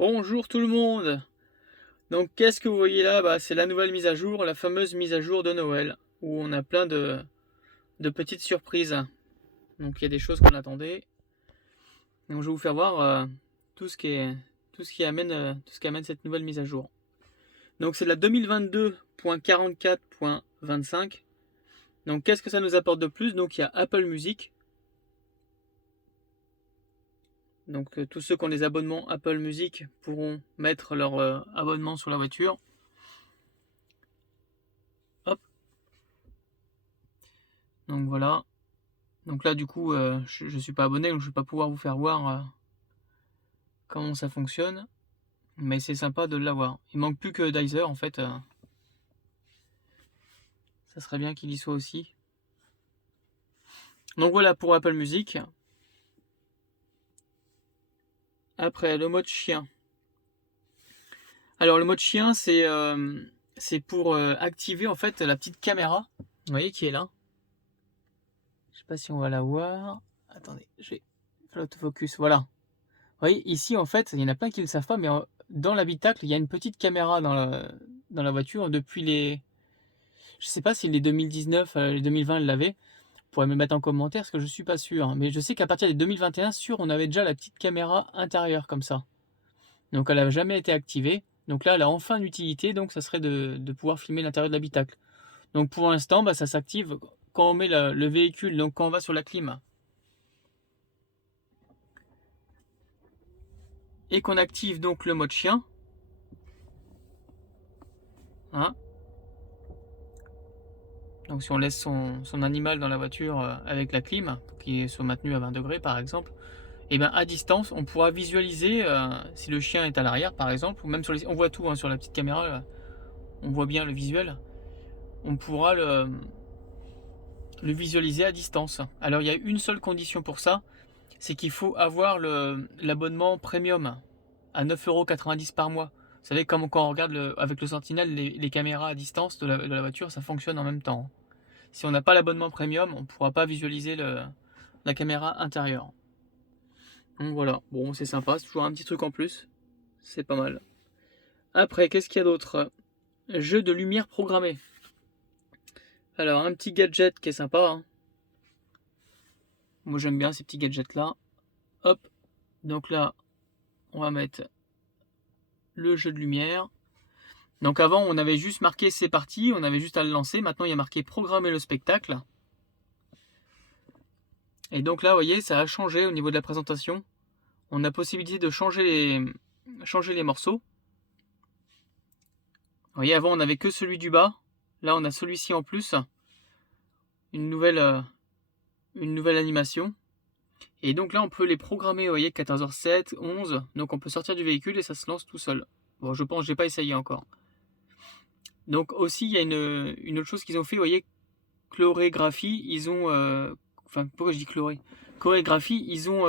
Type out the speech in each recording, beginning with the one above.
Bonjour tout le monde. Donc qu'est-ce que vous voyez là? C'est la nouvelle mise à jour, la fameuse mise à jour de Noël, où on a plein de petites surprises. Donc il y a des choses qu'on attendait. Donc je vais vous faire voir tout ce qui est, tout ce qui amène cette nouvelle mise à jour. Donc c'est la 2022.44.25. Donc qu'est-ce que ça nous apporte de plus? Donc il y a Apple Music. Donc tous ceux qui ont des abonnements Apple Music pourront mettre leur abonnement sur la voiture. Hop. Donc voilà. Donc là, du coup, je ne suis pas abonné, donc je ne vais pas pouvoir vous faire voir comment ça fonctionne. Mais c'est sympa de l'avoir. Il manque plus que Deezer, en fait. Ça serait bien qu'il y soit aussi. Donc voilà pour Apple Music. Après, le mode chien. Alors, le mode chien, c'est pour activer, en fait, la petite caméra. Vous voyez qui est là. Je sais pas si on va la voir. Attendez, je vais faire l'autofocus. Voilà. Vous voyez, ici, en fait, il y en a plein qui ne le savent pas, mais dans l'habitacle, il y a une petite caméra dans la voiture depuis les... Je sais pas si les 2019, les 2020 l'avaient. Vous pourrez me mettre en commentaire parce que je suis pas sûr, hein. Mais je sais qu'à partir des 2021, sûr, on avait déjà la petite caméra intérieure comme ça. Donc elle n'a jamais été activée. Donc là, elle a enfin une utilité. Donc ça serait de pouvoir filmer l'intérieur de l'habitacle. Donc pour l'instant, ça s'active quand on met le véhicule, donc quand on va sur la clim. Et qu'on active donc le mode chien. Hein. Donc si on laisse son animal dans la voiture avec la clim, pour qu'il soit maintenu à 20 degrés par exemple, et bien à distance, on pourra visualiser si le chien est à l'arrière par exemple, ou même on voit tout, hein, sur la petite caméra, là, on voit bien le visuel, on pourra le visualiser à distance. Alors il y a une seule condition pour ça, c'est qu'il faut avoir l'abonnement premium à 9,90 € par mois. Vous savez, comme quand on regarde avec le Sentinel, les caméras à distance de la voiture, ça fonctionne en même temps. Si on n'a pas l'abonnement premium, on ne pourra pas visualiser la caméra intérieure. Donc voilà, bon c'est sympa, c'est toujours un petit truc en plus, c'est pas mal. Après, qu'est-ce qu'il y a d'autre? Jeu de lumière programmé. Alors, un petit gadget qui est sympa, hein. Moi j'aime bien ces petits gadgets là. Hop, donc là, on va mettre le jeu de lumière. Donc avant, on avait juste marqué c'est parti, on avait juste à le lancer. Maintenant, il y a marqué programmer le spectacle. Et donc là, vous voyez, ça a changé au niveau de la présentation. On a possibilité de changer les morceaux. Vous voyez, avant, on n'avait que celui du bas. Là, on a celui-ci en plus. Une nouvelle animation. Et donc là, on peut les programmer, vous voyez, 14h07, 11. Donc on peut sortir du véhicule et ça se lance tout seul. Bon, je pense, j'ai pas essayé encore. Donc aussi, il y a une autre chose qu'ils ont fait, vous voyez, chorégraphie, ils ont... enfin, pourquoi je dis chorégraphie, ils ont...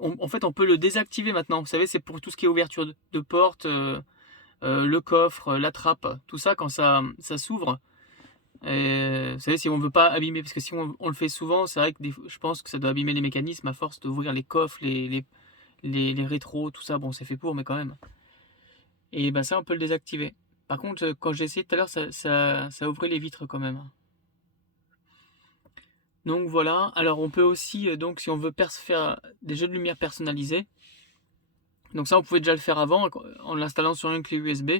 en fait, on peut le désactiver maintenant. Vous savez, c'est pour tout ce qui est ouverture de porte, le coffre, la trappe, tout ça, quand ça s'ouvre. Vous savez, si on ne veut pas abîmer, parce que si on le fait souvent, c'est vrai que je pense que ça doit abîmer les mécanismes à force d'ouvrir les coffres, les rétros, tout ça. Bon, c'est fait pour, mais quand même. Et ça, on peut le désactiver. Par contre, quand j'ai essayé tout à l'heure, ça ouvrait les vitres quand même. Donc voilà. Alors on peut aussi, donc si on veut faire des jeux de lumière personnalisés, donc ça on pouvait déjà le faire avant en l'installant sur une clé USB.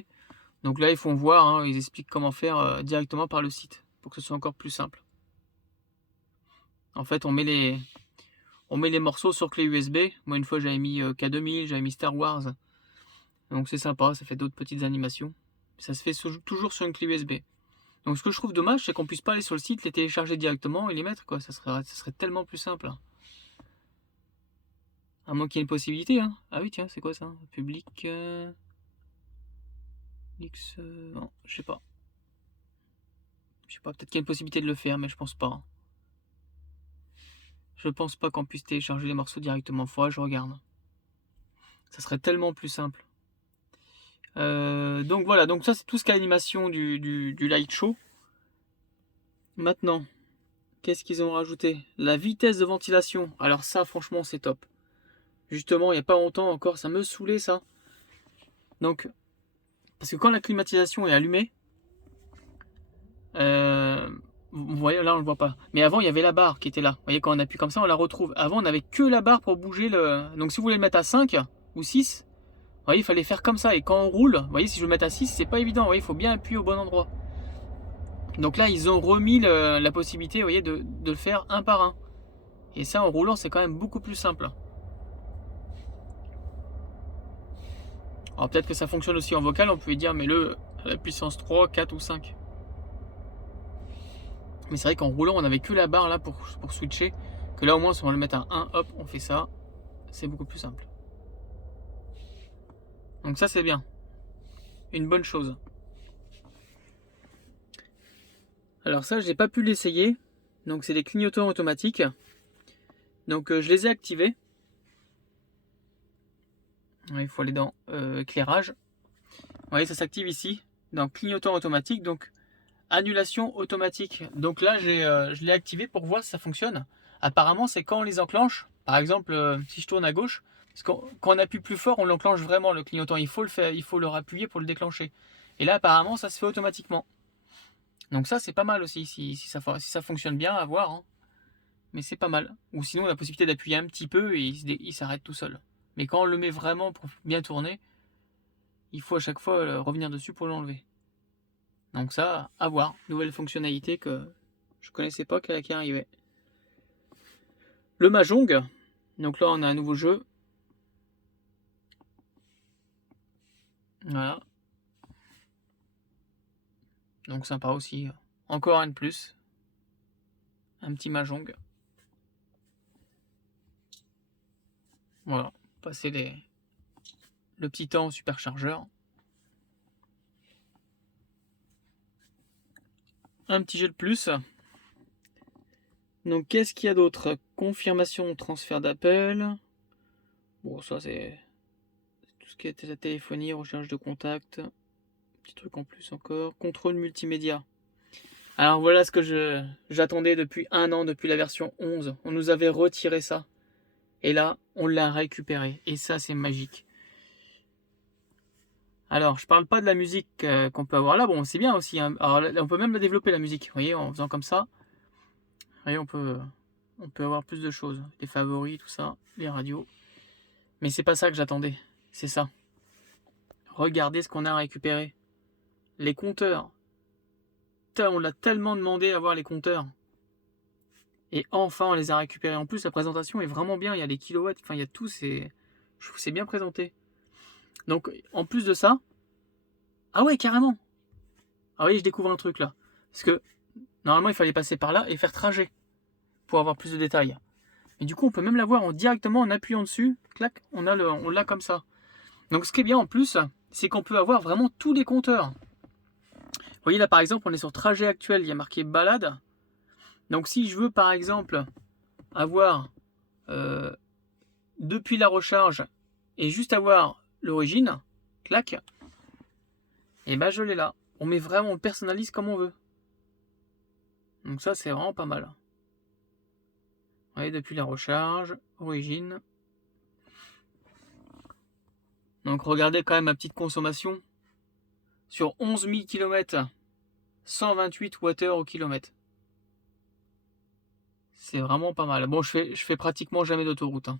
Donc là, il faut voir, hein, ils expliquent comment faire directement par le site pour que ce soit encore plus simple. En fait, on met les morceaux sur clé USB. Moi, une fois, j'avais mis K2000, j'avais mis Star Wars. Donc c'est sympa, ça fait d'autres petites animations. Ça se fait toujours sur une clé USB. Donc ce que je trouve dommage, c'est qu'on puisse pas aller sur le site, les télécharger directement et les mettre, quoi. Ça serait tellement plus simple. À moins qu'il y ait une possibilité, hein. Ah oui, tiens, c'est quoi ça? Public... X... non, je sais pas. Je sais pas, peut-être qu'il y a une possibilité de le faire, mais je pense pas. Je pense pas qu'on puisse télécharger les morceaux directement. Faudra que je regarde. Ça serait tellement plus simple. Donc voilà, donc ça c'est tout ce qu'est l'animation du light show. Maintenant, qu'est-ce qu'ils ont rajouté? La vitesse de ventilation. Alors ça, franchement, c'est top. Justement, il n'y a pas longtemps encore, ça me saoulait ça. Donc, parce que quand la climatisation est allumée, vous voyez, là on le voit pas. Mais avant, il y avait la barre qui était là. Vous voyez, quand on appuie comme ça, on la retrouve. Avant, on n'avait que la barre pour bouger le... Donc si vous voulez le mettre à 5 ou 6, vous voyez, il fallait faire comme ça. Et quand on roule, vous voyez, si je veux le mettre à 6, c'est pas évident. Vous voyez, il faut bien appuyer au bon endroit. Donc là, ils ont remis la possibilité, vous voyez, de le faire un par un. Et ça, en roulant, c'est quand même beaucoup plus simple. Alors peut-être que ça fonctionne aussi en vocal, on pouvait dire, mais à la puissance 3, 4 ou 5. Mais c'est vrai qu'en roulant, on n'avait que la barre là pour switcher. Que là, au moins, si on va le mettre à 1, hop, on fait ça. C'est beaucoup plus simple. Donc ça, c'est bien. Une bonne chose. Alors ça, je n'ai pas pu l'essayer. Donc c'est des clignotants automatiques. Donc je les ai activés. Il faut aller dans éclairage. Vous voyez, ça s'active ici. Dans clignotant automatique. Donc annulation automatique. Donc là, je l'ai activé pour voir si ça fonctionne. Apparemment, c'est quand on les enclenche. Par exemple, si je tourne à gauche, parce que quand on appuie plus fort, on l'enclenche vraiment le clignotant. Il faut le rappuyer pour le déclencher. Et là, apparemment, ça se fait automatiquement. Donc ça, c'est pas mal aussi, si ça fonctionne bien, à voir. Hein. Mais c'est pas mal. Ou sinon, on a la possibilité d'appuyer un petit peu et il s'arrête tout seul. Mais quand on le met vraiment pour bien tourner, il faut à chaque fois revenir dessus pour l'enlever. Donc ça, à voir. Nouvelle fonctionnalité que je connaissais pas qui arrivait. Le Mahjong. Donc là, on a un nouveau jeu. Voilà. Donc sympa aussi. Encore un de plus. Un petit Mahjong. Voilà. Passer le petit temps au superchargeur. Un petit jeu de plus. Donc qu'est-ce qu'il y a d'autre? Confirmation transfert d'appel. Bon, ça c'est tout ce qui est la téléphonie, recherche de contact. Petit truc en plus encore. Contrôle multimédia. Alors voilà ce que j'attendais depuis 1 an, depuis la version 11. On nous avait retiré ça. Et là, on l'a récupéré. Et ça, c'est magique. Alors, je parle pas de la musique qu'on peut avoir là. Bon, c'est bien aussi. Hein. Alors, on peut même la développer, la musique. Vous voyez, en faisant comme ça. Vous voyez, on peut avoir plus de choses. Les favoris, tout ça. Les radios. Mais c'est pas ça que j'attendais. C'est ça. Regardez ce qu'on a récupéré. Les compteurs. On l'a tellement demandé à voir les compteurs. Et enfin, on les a récupérés. En plus, la présentation est vraiment bien. Il y a les kilowatts. Enfin, il y a tout. Je trouve que c'est bien présenté. Donc, en plus de ça... Ah ouais, carrément. Ah oui, je découvre un truc là. Parce que, normalement, il fallait passer par là et faire trajet. Pour avoir plus de détails. Et du coup, on peut même l'avoir directement en appuyant dessus. Clac, on l'a comme ça. Donc, ce qui est bien en plus, c'est qu'on peut avoir vraiment tous les compteurs. Vous voyez là, par exemple, on est sur trajet actuel. Il y a marqué balade. Donc, si je veux, par exemple, avoir depuis la recharge et juste avoir l'origine, clac, et ben je l'ai là. On personnalise comme on veut. Donc ça, c'est vraiment pas mal. Vous voyez, depuis la recharge, origine. Donc regardez quand même ma petite consommation. Sur 11 000 km, 128 Wh au kilomètre. C'est vraiment pas mal. Bon, je fais pratiquement jamais d'autoroute. Hein.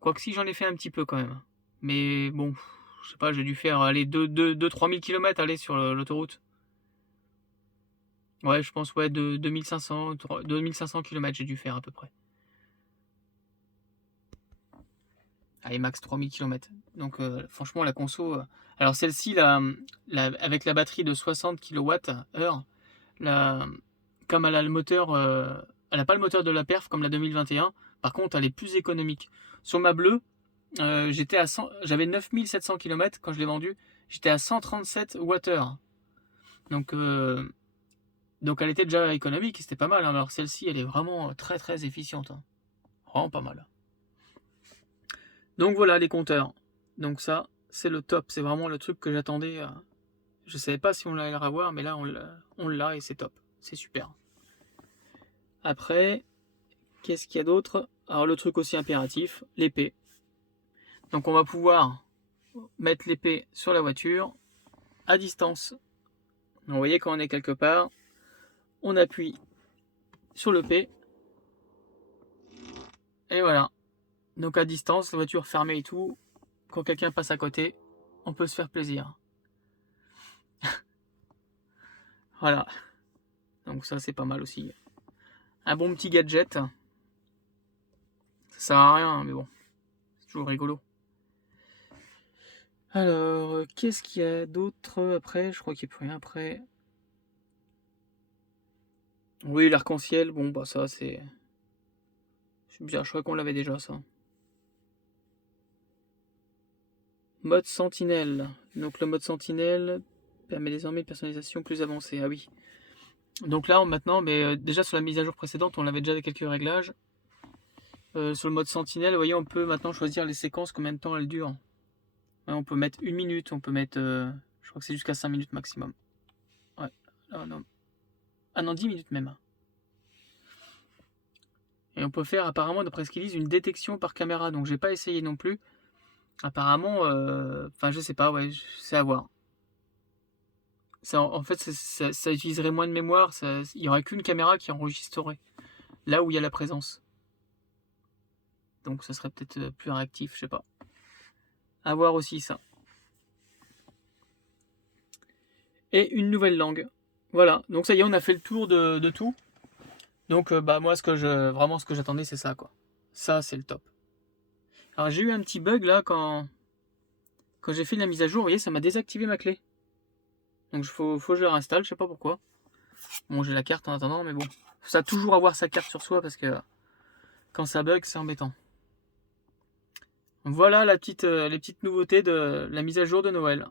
Quoique si, j'en ai fait un petit peu quand même. Mais bon, je sais pas, j'ai dû faire 2-3 000 km aller sur l'autoroute. Ouais, je pense, ouais, de 2500 km j'ai dû faire à peu près. Allez, max 3000 km. Donc franchement, la conso... alors celle-ci, avec la batterie de 60 kWh, comme elle a le moteur... elle n'a pas le moteur de la perf comme la 2021. Par contre, elle est plus économique. Sur ma bleue, j'avais 9700 km quand je l'ai vendue. J'étais à 137 Wh. Donc elle était déjà économique, c'était pas mal. Hein. Alors celle-ci, elle est vraiment très très efficiente. Hein. Vraiment pas mal. Donc voilà les compteurs. Donc ça, c'est le top. C'est vraiment le truc que j'attendais. Je savais pas si on allait le revoir, mais là on l'a et c'est top. C'est super. Après, qu'est-ce qu'il y a d'autre? Alors le truc aussi impératif, l'épée. Donc on va pouvoir mettre l'épée sur la voiture à distance. Donc, vous voyez, quand on est quelque part, on appuie sur le P et voilà. Donc à distance, la voiture fermée et tout, quand quelqu'un passe à côté, on peut se faire plaisir. Voilà. Donc ça c'est pas mal aussi. Un bon petit gadget. Ça sert à rien, mais bon, c'est toujours rigolo. Alors, qu'est-ce qu'il y a d'autre après? Je crois qu'il n'y a plus rien après. Oui, l'arc-en-ciel, bon bah ça c'est bien, je crois qu'on l'avait déjà ça. Mode sentinelle. Donc le mode sentinelle permet désormais une personnalisation plus avancée. Ah oui. Donc là maintenant, mais déjà sur la mise à jour précédente, on avait déjà quelques réglages. Sur le mode sentinelle, vous voyez, on peut maintenant choisir les séquences, combien de temps elles durent. Ouais, on peut mettre 1 minute, on peut mettre, je crois que c'est jusqu'à 5 minutes maximum. Ouais. Ah non. Ah non, 10 minutes même. Et on peut faire apparemment, d'après ce qu'ils disent, une détection par caméra. Donc j'ai pas essayé non plus. Apparemment, enfin je sais pas, ouais, c'est à voir. Ça, en fait, ça utiliserait moins de mémoire. Il n'y aurait qu'une caméra qui enregistrerait là où il y a la présence. Donc ça serait peut-être plus réactif, je sais pas. À voir aussi ça. Et une nouvelle langue. Voilà. Donc ça y est, on a fait le tour de tout. Donc bah moi vraiment ce que j'attendais c'est ça quoi. Ça c'est le top. Alors j'ai eu un petit bug là quand j'ai fait la mise à jour, vous voyez, ça m'a désactivé ma clé. Donc faut que je la réinstalle, je sais pas pourquoi. Bon, j'ai la carte en attendant, mais bon. Faut ça toujours avoir sa carte sur soi parce que quand ça bug, c'est embêtant. Voilà les petites nouveautés de la mise à jour de Noël.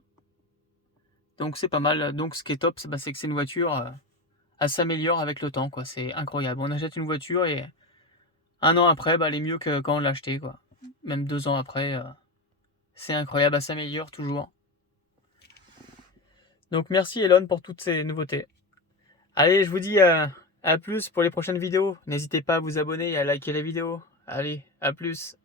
Donc c'est pas mal. Donc ce qui est top, c'est que c'est une voiture, elle s'améliore avec le temps, quoi. C'est incroyable. On achète une voiture et un an après, elle est mieux que quand on l'a achetée, quoi. Même 2 ans après, c'est incroyable, elle s'améliore toujours. Donc merci Elon pour toutes ces nouveautés. Allez, je vous dis à plus pour les prochaines vidéos. N'hésitez pas à vous abonner et à liker la vidéo. Allez, à plus.